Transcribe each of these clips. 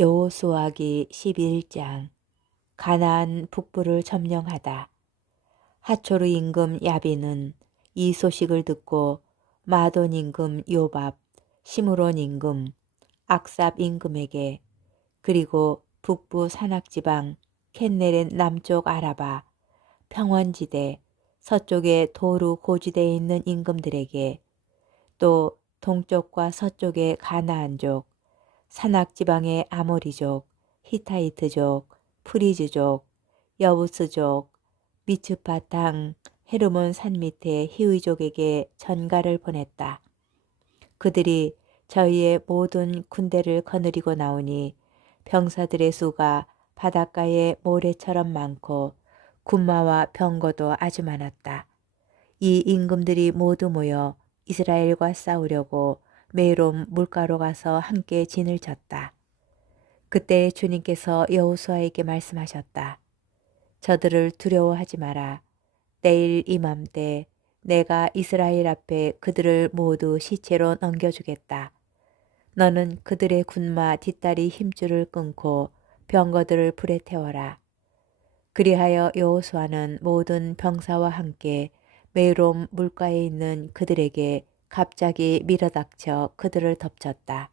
여호수아기 11장. 가나안 북부를 점령하다. 하초르 임금 야빈은 이 소식을 듣고 마돈 임금 요밥, 시므론 임금, 악삽 임금에게, 그리고 북부 산악지방 켄네렛 남쪽 아라바, 평원지대, 서쪽의 도루 고지대에 있는 임금들에게, 또 동쪽과 서쪽의 가나안족, 산악지방의 아모리족, 히타이트족, 프리즈족, 여부스족, 미츠파 땅 헤르몬 산 밑에 히위족에게 전가를 보냈다. 그들이 저희의 모든 군대를 거느리고 나오니 병사들의 수가 바닷가의 모래처럼 많고 군마와 병거도 아주 많았다. 이 임금들이 모두 모여 이스라엘과 싸우려고 메롬 물가로 가서 함께 진을 쳤다. 그때 주님께서 여호수아에게 말씀하셨다. 저들을 두려워하지 마라. 내일 이맘때 내가 이스라엘 앞에 그들을 모두 시체로 넘겨주겠다. 너는 그들의 군마 뒷다리 힘줄을 끊고 병거들을 불에 태워라. 그리하여 여호수아는 모든 병사와 함께 메롬 물가에 있는 그들에게 갑자기 밀어닥쳐 그들을 덮쳤다.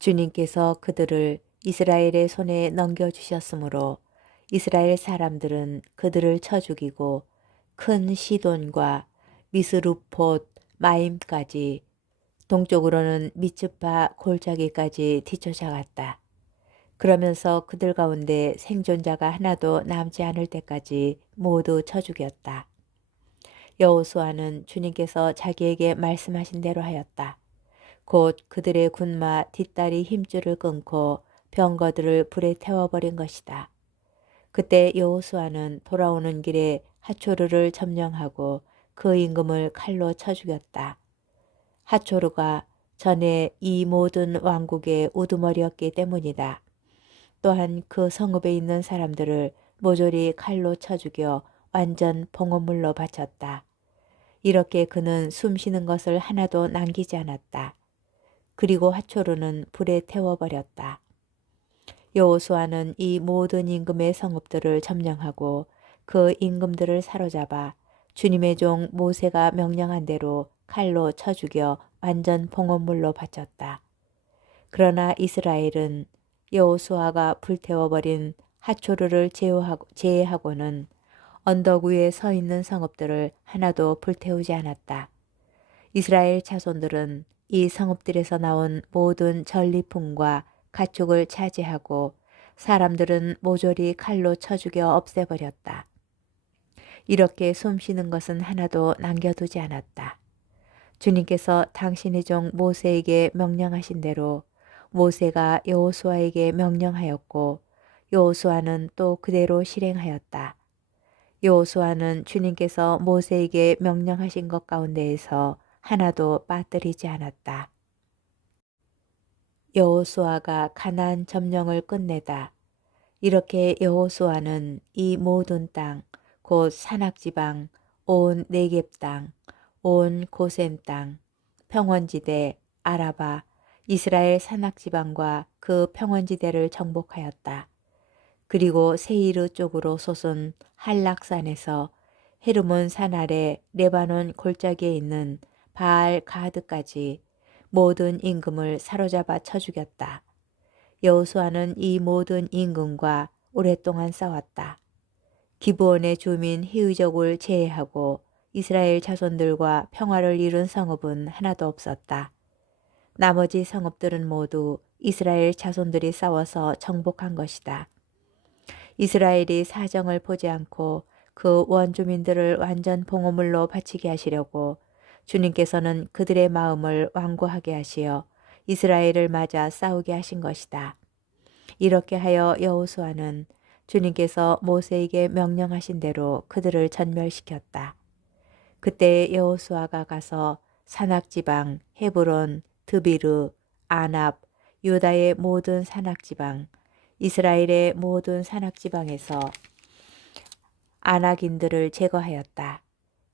주님께서 그들을 이스라엘의 손에 넘겨주셨으므로 이스라엘 사람들은 그들을 쳐 죽이고 큰 시돈과 미스루폿 마임까지, 동쪽으로는 미츠파 골짜기까지 뒤쫓아갔다. 그러면서 그들 가운데 생존자가 하나도 남지 않을 때까지 모두 쳐 죽였다. 여호수아는 주님께서 자기에게 말씀하신 대로 하였다. 곧 그들의 군마 뒷다리 힘줄을 끊고 병거들을 불에 태워버린 것이다. 그때 여호수아는 돌아오는 길에 하초르를 점령하고 그 임금을 칼로 쳐 죽였다. 하초르가 전에 이 모든 왕국의 우두머리였기 때문이다. 또한 그 성읍에 있는 사람들을 모조리 칼로 쳐 죽여 완전 봉헌물로 바쳤다. 이렇게 그는 숨쉬는 것을 하나도 남기지 않았다. 그리고 하초르는 불에 태워버렸다. 여호수아는 이 모든 임금의 성읍들을 점령하고 그 임금들을 사로잡아 주님의 종 모세가 명령한 대로 칼로 쳐 죽여 완전 봉헌물로 바쳤다. 그러나 이스라엘은 여호수아가 불태워버린 하초르를 제외하고는 언덕 위에 서 있는 성읍들을 하나도 불태우지 않았다. 이스라엘 자손들은 이 성읍들에서 나온 모든 전리품과 가축을 차지하고 사람들은 모조리 칼로 쳐 죽여 없애버렸다. 이렇게 숨쉬는 것은 하나도 남겨두지 않았다. 주님께서 당신의 종 모세에게 명령하신 대로 모세가 여호수아에게 명령하였고 여호수아는 또 그대로 실행하였다. 여호수아는 주님께서 모세에게 명령하신 것 가운데에서 하나도 빠뜨리지 않았다. 여호수아가 가나안 점령을 끝내다. 이렇게 여호수아는 이 모든 땅, 곧 산악지방, 온 네겝 땅, 온 고센 땅, 평원지대, 아라바, 이스라엘 산악지방과 그 평원지대를 정복하였다. 그리고 세이르 쪽으로 솟은 한락산에서 헤르몬 산 아래 레바논 골짜기에 있는 바알 가드까지 모든 임금을 사로잡아 쳐 죽였다. 여호수아는 이 모든 임금과 오랫동안 싸웠다. 기브온의 주민 히위족을 제외하고 이스라엘 자손들과 평화를 이룬 성읍은 하나도 없었다. 나머지 성읍들은 모두 이스라엘 자손들이 싸워서 정복한 것이다. 이스라엘이 사정을 보지 않고 그 원주민들을 완전 봉헌물로 바치게 하시려고 주님께서는 그들의 마음을 완고하게 하시어 이스라엘을 맞아 싸우게 하신 것이다. 이렇게 하여 여호수아는 주님께서 모세에게 명령하신 대로 그들을 전멸시켰다. 그때 여호수아가 가서 산악지방 헤브론, 드비르, 아납, 유다의 모든 산악지방, 이스라엘의 모든 산악지방에서 아낙인들을 제거하였다.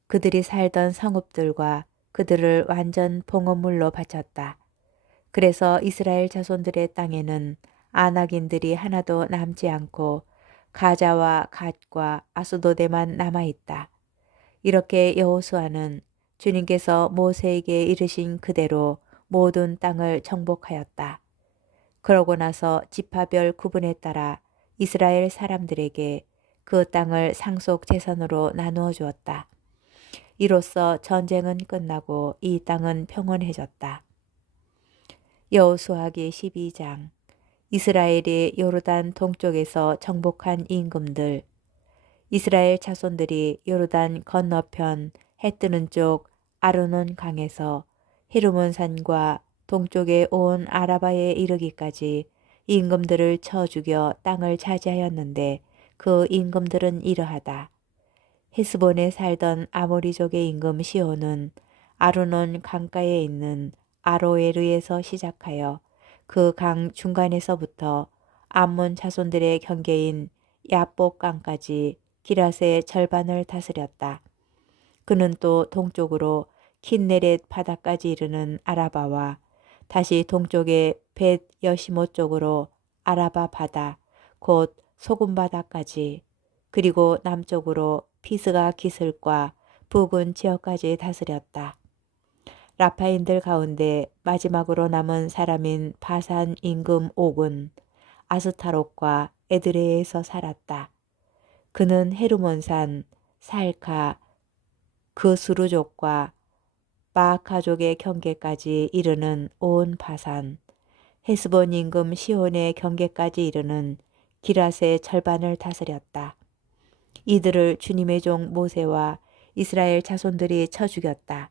그들이 살던 성읍들과 그들을 완전 봉헌물로 바쳤다. 그래서 이스라엘 자손들의 땅에는 아낙인들이 하나도 남지 않고 가자와 갓과 아스도데만 남아 있다. 이렇게 여호수아는 주님께서 모세에게 이르신 그대로 모든 땅을 정복하였다. 그러고 나서 지파별 구분에 따라 이스라엘 사람들에게 그 땅을 상속 재산으로 나누어 주었다. 이로써 전쟁은 끝나고 이 땅은 평온해졌다. 여호수아기 12장. 이스라엘이 요르단 동쪽에서 정복한 임금들. 이스라엘 자손들이 요르단 건너편 해 뜨는 쪽 아르논 강에서 헤르몬 산과 동쪽에 온 아라바에 이르기까지 임금들을 쳐 죽여 땅을 차지하였는데 그 임금들은 이러하다. 헤스본에 살던 아모리족의 임금 시온은 아르논 강가에 있는 아로에르에서 시작하여 그 강 중간에서부터 암몬 자손들의 경계인 야복강까지 기랏의 절반을 다스렸다. 그는 또 동쪽으로 킨네렛 바다까지 이르는 아라바와 다시 동쪽의 벳 여시모 쪽으로 아라바 바다 곧 소금 바다까지 그리고 남쪽으로 피스가 기슬과 부근 지역까지 다스렸다. 라파인들 가운데 마지막으로 남은 사람인 바산 임금 옥은 아스타롯과 에드레에서 살았다. 그는 헤르몬산, 살카, 그수르족과 마아카족의 경계까지 이르는 온 바산, 헤스본 임금 시온의 경계까지 이르는 기랏의 절반을 다스렸다. 이들을 주님의 종 모세와 이스라엘 자손들이 쳐 죽였다.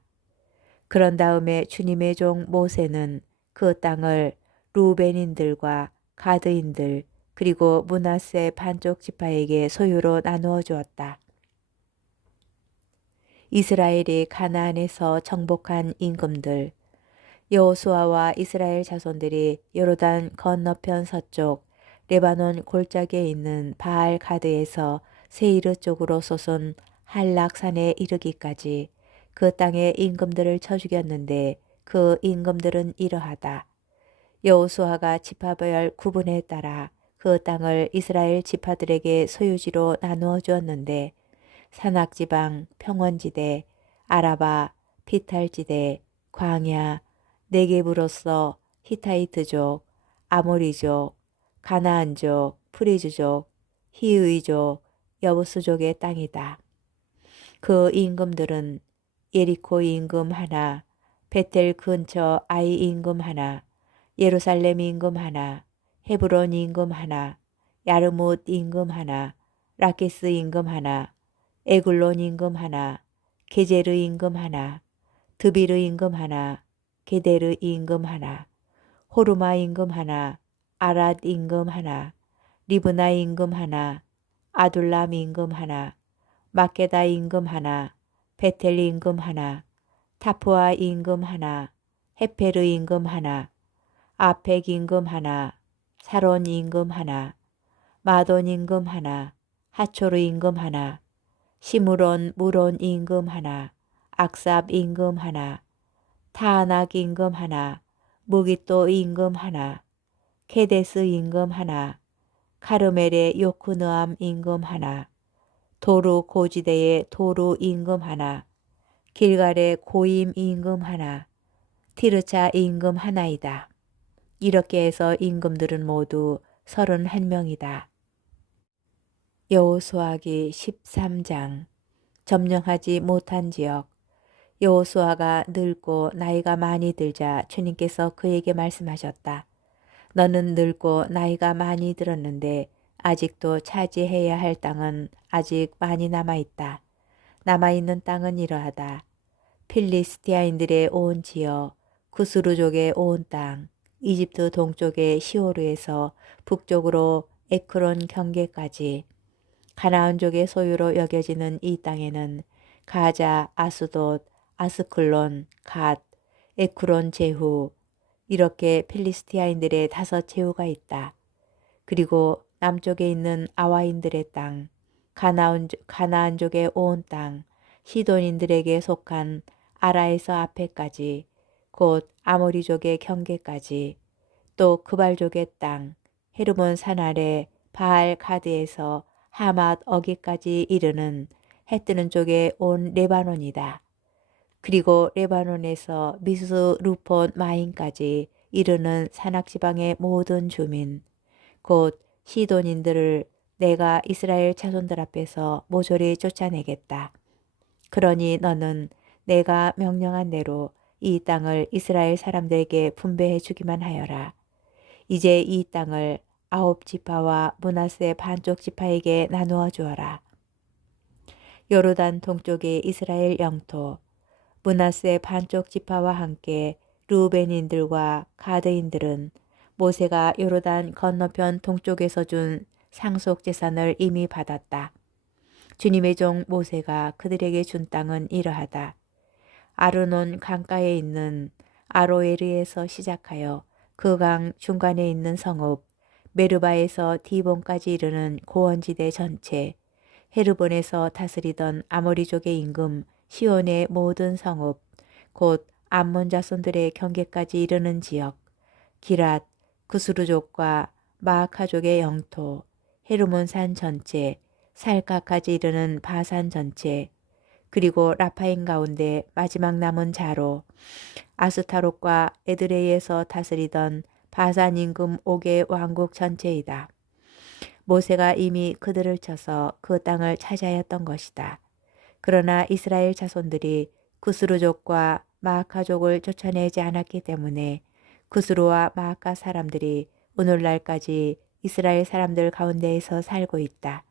그런 다음에 주님의 종 모세는 그 땅을 루벤인들과 가드인들 그리고 므낫세 반쪽 지파에게 소유로 나누어 주었다. 이스라엘이 가나안에서 정복한 임금들. 여호수아와 이스라엘 자손들이 요르단 건너편 서쪽 레바논 골짜기에 있는 바알 가드에서 세이르 쪽으로 솟은 한락산에 이르기까지 그 땅의 임금들을 쳐 죽였는데 그 임금들은 이러하다. 여호수아가 지파별 구분에 따라 그 땅을 이스라엘 지파들에게 소유지로 나누어 주었는데 산악지방, 평원지대, 아라바, 피탈지대, 광야, 네겝으로서 히타이트족, 아모리족, 가나안족, 프리즈족, 히위족, 여부스족의 땅이다. 그 임금들은 예리코 임금 하나, 베텔 근처 아이 임금 하나, 예루살렘 임금 하나, 헤브론 임금 하나, 야르뭇 임금 하나, 라키스 임금 하나, 에글론 임금 하나, 게제르 임금 하나, 드비르 임금 하나, 게데르 임금 하나, 호르마 임금 하나, 아랏 임금 하나, 리브나 임금 하나, 아둘람 임금 하나, 마케다 임금 하나, 베텔 임금 하나, 타푸아 임금 하나, 헤페르 임금 하나, 아펙 임금 하나, 사론 임금 하나, 마돈 임금 하나, 하초르 임금 하나, 시므론 무론 임금 하나, 악삽 임금 하나, 타아낙 임금 하나, 무기또 임금 하나, 케데스 임금 하나, 카르멜의 요크느암 임금 하나, 도루 고지대의 도루 임금 하나, 길갈의 고임 임금 하나, 티르차 임금 하나이다. 이렇게 해서 임금들은 모두 31명이다. 여호수아기 13장. 점령하지 못한 지역. 여호수아가 늙고 나이가 많이 들자 주님께서 그에게 말씀하셨다. 너는 늙고 나이가 많이 들었는데 아직도 차지해야 할 땅은 아직 많이 남아있다. 남아있는 땅은 이러하다. 필리스티아인들의 온 지역, 구스루족의 온 땅, 이집트 동쪽의 시오르에서 북쪽으로 에크론 경계까지 가나안족의 소유로 여겨지는 이 땅에는 가자, 아스돗, 아스클론, 갓, 에크론 제후 이렇게 필리스티아인들의 5 제후가 있다. 그리고 남쪽에 있는 아와인들의 땅, 가나안족의 온 땅, 시돈인들에게 속한 아라에서 앞에까지 곧 아모리족의 경계까지, 또 그발족의 땅 헤르몬 산 아래 바알 가드에서 하맛 어기까지 이르는 해 뜨는 쪽의 온 레바논이다. 그리고 레바논에서 미스 루폰 마인까지 이르는 산악지방의 모든 주민, 곧 시돈인들을 내가 이스라엘 자손들 앞에서 모조리 쫓아내겠다. 그러니 너는 내가 명령한 대로 이 땅을 이스라엘 사람들에게 분배해 주기만 하여라. 이제 이 땅을 9지파와 므낫세 반쪽 지파에게 나누어 주어라. 요르단 동쪽의 이스라엘 영토, 므낫세 반쪽 지파와 함께 루벤인들과 가드인들은 모세가 요르단 건너편 동쪽에서 준 상속 재산을 이미 받았다. 주님의 종 모세가 그들에게 준 땅은 이러하다. 아르논 강가에 있는 아로에르에서 시작하여 그 강 중간에 있는 성읍, 메르바에서 디본까지 이르는 고원지대 전체, 헤르본에서 다스리던 아모리족의 임금 시온의 모든 성읍, 곧 암몬 자손들의 경계까지 이르는 지역, 기랏, 구스루족과 마아카족의 영토, 헤르몬산 전체, 살까까지 이르는 바산 전체, 그리고 라파인 가운데 마지막 남은 자로, 아스타롯과 에드레이에서 다스리던 바산 임금 옥의 왕국 전체이다. 모세가 이미 그들을 쳐서 그 땅을 차지하였던 것이다. 그러나 이스라엘 자손들이 구스루족과 마아카족을 쫓아내지 않았기 때문에 구스루와 마아카 사람들이 오늘날까지 이스라엘 사람들 가운데에서 살고 있다.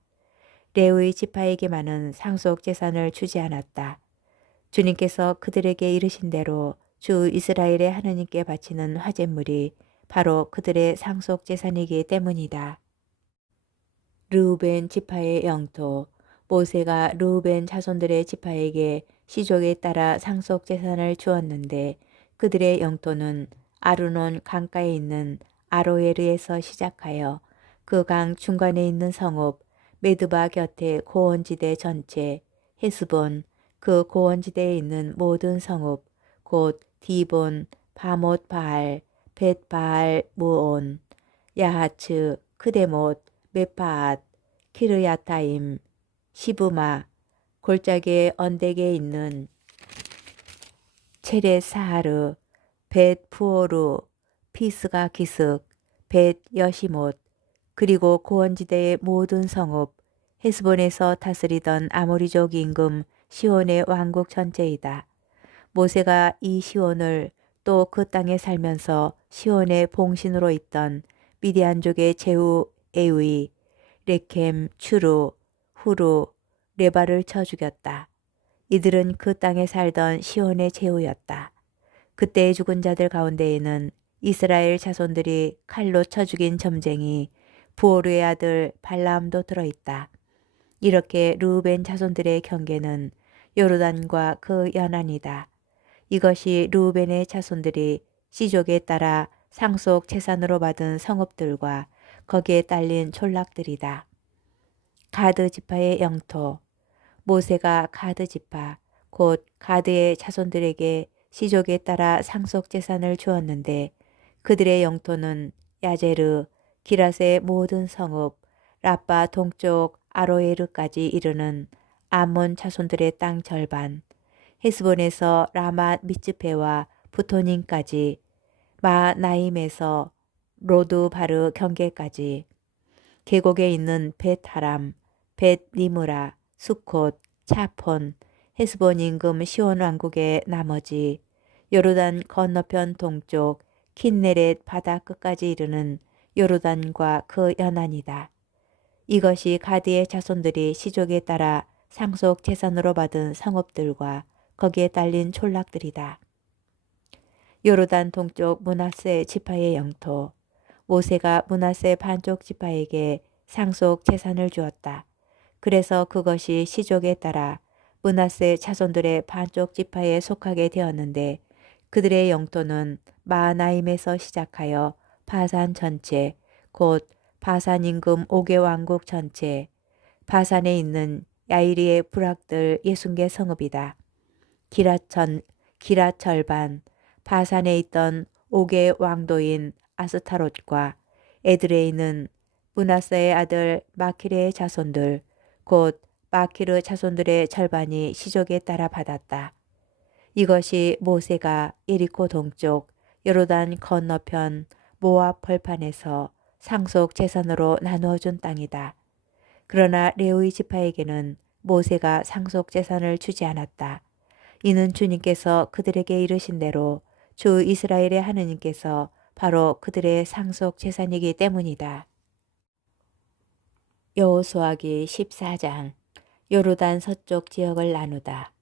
레위 지파에게만은 상속 재산을 주지 않았다. 주님께서 그들에게 이르신 대로 주 이스라엘의 하느님께 바치는 화제물이 바로 그들의 상속 재산이기 때문이다. 르우벤 지파의 영토, 모세가 르우벤 자손들의 지파에게 시족에 따라 상속 재산을 주었는데 그들의 영토는 아르논 강가에 있는 아로에르에서 시작하여 그 강 중간에 있는 성읍 메드바 곁에 고원지대 전체, 헤스본, 그 고원지대에 있는 모든 성읍, 곧 디본, 바못 바알, 벳 바알 무온, 야하츠, 크데못, 메파앗, 키르야타임, 시브마, 골짜기의 언덕에 있는 체레사하르, 벳 푸오루, 피스가 기슭, 벳 여시못, 그리고 고원지대의 모든 성읍, 헤스본에서 다스리던 아모리족 임금 시온의 왕국 전체이다. 모세가 이 시온을 또 그 땅에 살면서 시온의 봉신으로 있던 미디안족의 제후 에위, 레켐, 추루, 후루, 레바를 쳐 죽였다. 이들은 그 땅에 살던 시온의 제후였다. 그때의 죽은 자들 가운데에는 이스라엘 자손들이 칼로 쳐 죽인 점쟁이 부오르의 아들 발라함도 들어있다. 이렇게 르우벤 자손들의 경계는 요르단과 그 연안이다. 이것이 르우벤의 자손들이 시족에 따라 상속 재산으로 받은 성읍들과 거기에 딸린 촌락들이다. 가드 지파의 영토, 모세가 가드 지파, 곧 가드의 자손들에게 시족에 따라 상속 재산을 주었는데 그들의 영토는 야제르, 기랏의 모든 성읍, 라빠 동쪽 아로에르까지 이르는 암몬 자손들의 땅 절반, 헤스본에서 라맛 미츠페와 부토닌까지, 마나임에서 로드 바르 경계까지, 계곡에 있는 벳하람, 벳니무라, 수콧, 차폰, 헤스본 임금 시온 왕국의 나머지, 요르단 건너편 동쪽 킨네렛 바다 끝까지 이르는 요르단과 그 연안이다. 이것이 가드의 자손들이 시족에 따라 상속 재산으로 받은 성읍들과 거기에 딸린 촌락들이다. 요르단 동쪽 므낫세 지파의 영토, 모세가 므낫세 반쪽 지파에게 상속 재산을 주었다. 그래서 그것이 시족에 따라 므낫세 자손들의 반쪽 지파에 속하게 되었는데 그들의 영토는 마하나임에서 시작하여 바산 전체, 곧 바산 임금 옥의 왕국 전체, 바산에 있는 야이리의 부락들 60개 성읍이다. 기랏 절반, 바산에 있던 옥의 왕도인 아스타롯과 에드레이는 므낫세의 아들 마키르의 자손들 곧 마키르 자손들의 절반이 시족에 따라 받았다. 이것이 모세가 예리코 동쪽 요르단 건너편 모압 벌판에서 상속 재산으로 나누어 준 땅이다. 그러나 레위 지파에게는 모세가 상속 재산을 주지 않았다. 이는 주님께서 그들에게 이르신 대로 주 이스라엘의 하느님께서 바로 그들의 상속 재산이기 때문이다. 여호수아기 14장 요르단 서쪽 지역을 나누다.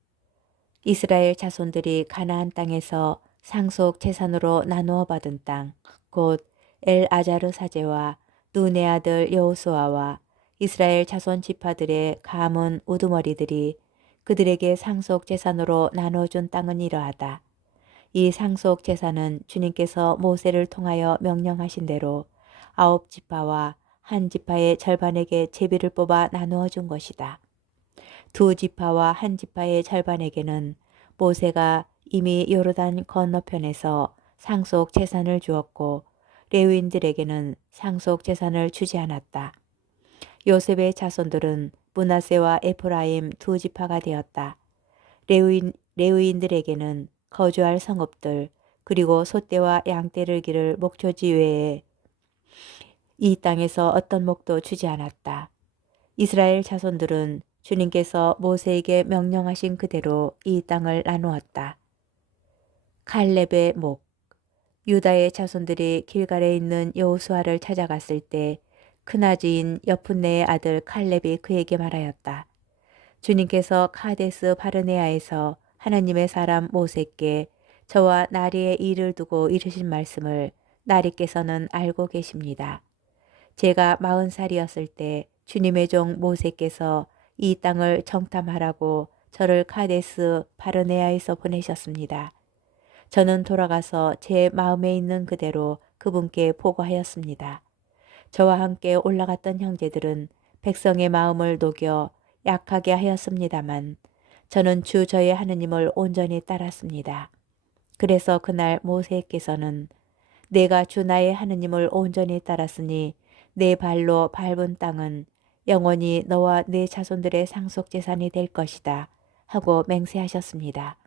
이스라엘 자손들이 가나안 땅에서 상속 재산으로 나누어 받은 땅, 곧 엘아자르 사제와 눈의 아들 여호수아와 이스라엘 자손 지파들의 가문 우두머리들이 그들에게 상속 재산으로 나눠준 땅은 이러하다. 이 상속 재산은 주님께서 모세를 통하여 명령하신 대로 9지파와 한 지파의 절반에게 제비를 뽑아 나누어 준 것이다. 2지파와 한 지파의 절반에게는 모세가 이미 요르단 건너편에서 상속 재산을 주었고 레위인들에게는 상속 재산을 주지 않았다. 요셉의 자손들은 므낫세와 에프라임 2지파가 되었다. 레위인들에게는 거주할 성읍들 그리고 소떼와 양떼를 기를 목초지 외에 이 땅에서 어떤 목도 주지 않았다. 이스라엘 자손들은 주님께서 모세에게 명령하신 그대로 이 땅을 나누었다. 칼렙의 목. 유다의 자손들이 길갈에 있는 여호수아를 찾아갔을 때 큰아지인 여푼네의 아들 칼렙이 그에게 말하였다. 주님께서 카데스 바르네아에서 하나님의 사람 모세께 저와 나리의 일을 두고 이르신 말씀을 나리께서는 알고 계십니다. 제가 40살이었을 때 주님의 종 모세께서 이 땅을 정탐하라고 저를 카데스 바르네아에서 보내셨습니다. 저는 돌아가서 제 마음에 있는 그대로 그분께 보고하였습니다. 저와 함께 올라갔던 형제들은 백성의 마음을 녹여 약하게 하였습니다만 저는 주 저의 하느님을 온전히 따랐습니다. 그래서 그날 모세께서는 내가 주 나의 하느님을 온전히 따랐으니 내 발로 밟은 땅은 영원히 너와 내 자손들의 상속 재산이 될 것이다 하고 맹세하셨습니다.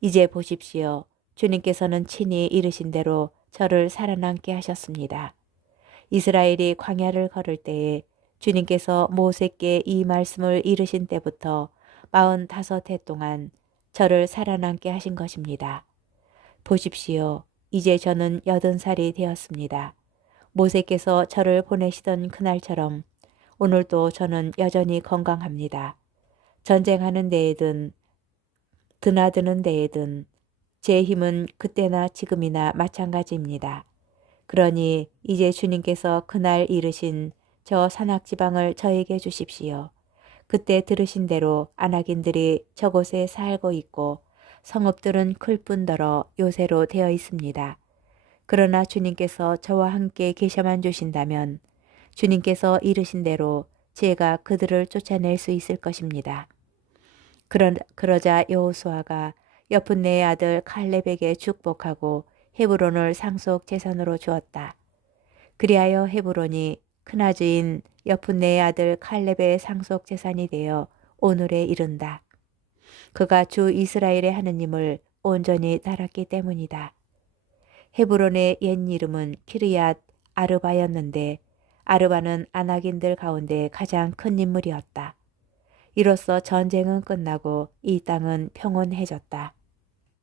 이제 보십시오. 주님께서는 친히 이르신 대로 저를 살아남게 하셨습니다. 이스라엘이 광야를 걸을 때에 주님께서 모세께 이 말씀을 이르신 때부터 45해 동안 저를 살아남게 하신 것입니다. 보십시오. 이제 저는 80살이 되었습니다. 모세께서 저를 보내시던 그날처럼 오늘도 저는 여전히 건강합니다. 전쟁하는 데에든 드나드는 데에든 제 힘은 그때나 지금이나 마찬가지입니다. 그러니 이제 주님께서 그날 이르신 저 산악지방을 저에게 주십시오. 그때 들으신 대로 아낙인들이 저곳에 살고 있고 성읍들은 클 뿐더러 요새로 되어 있습니다. 그러나 주님께서 저와 함께 계셔만 주신다면 주님께서 이르신 대로 제가 그들을 쫓아낼 수 있을 것입니다. 그러자 여호수아가 여푼네의 아들 칼렙에게 축복하고 헤브론을 상속 재산으로 주었다. 그리하여 헤브론이 큰아주인 여푼네의 아들 칼렙의 상속 재산이 되어 오늘에 이른다. 그가 주 이스라엘의 하느님을 온전히 따랐기 때문이다. 헤브론의 옛 이름은 키르얏 아르바였는데 아르바는 아낙인들 가운데 가장 큰 인물이었다. 이로써 전쟁은 끝나고 이 땅은 평온해졌다.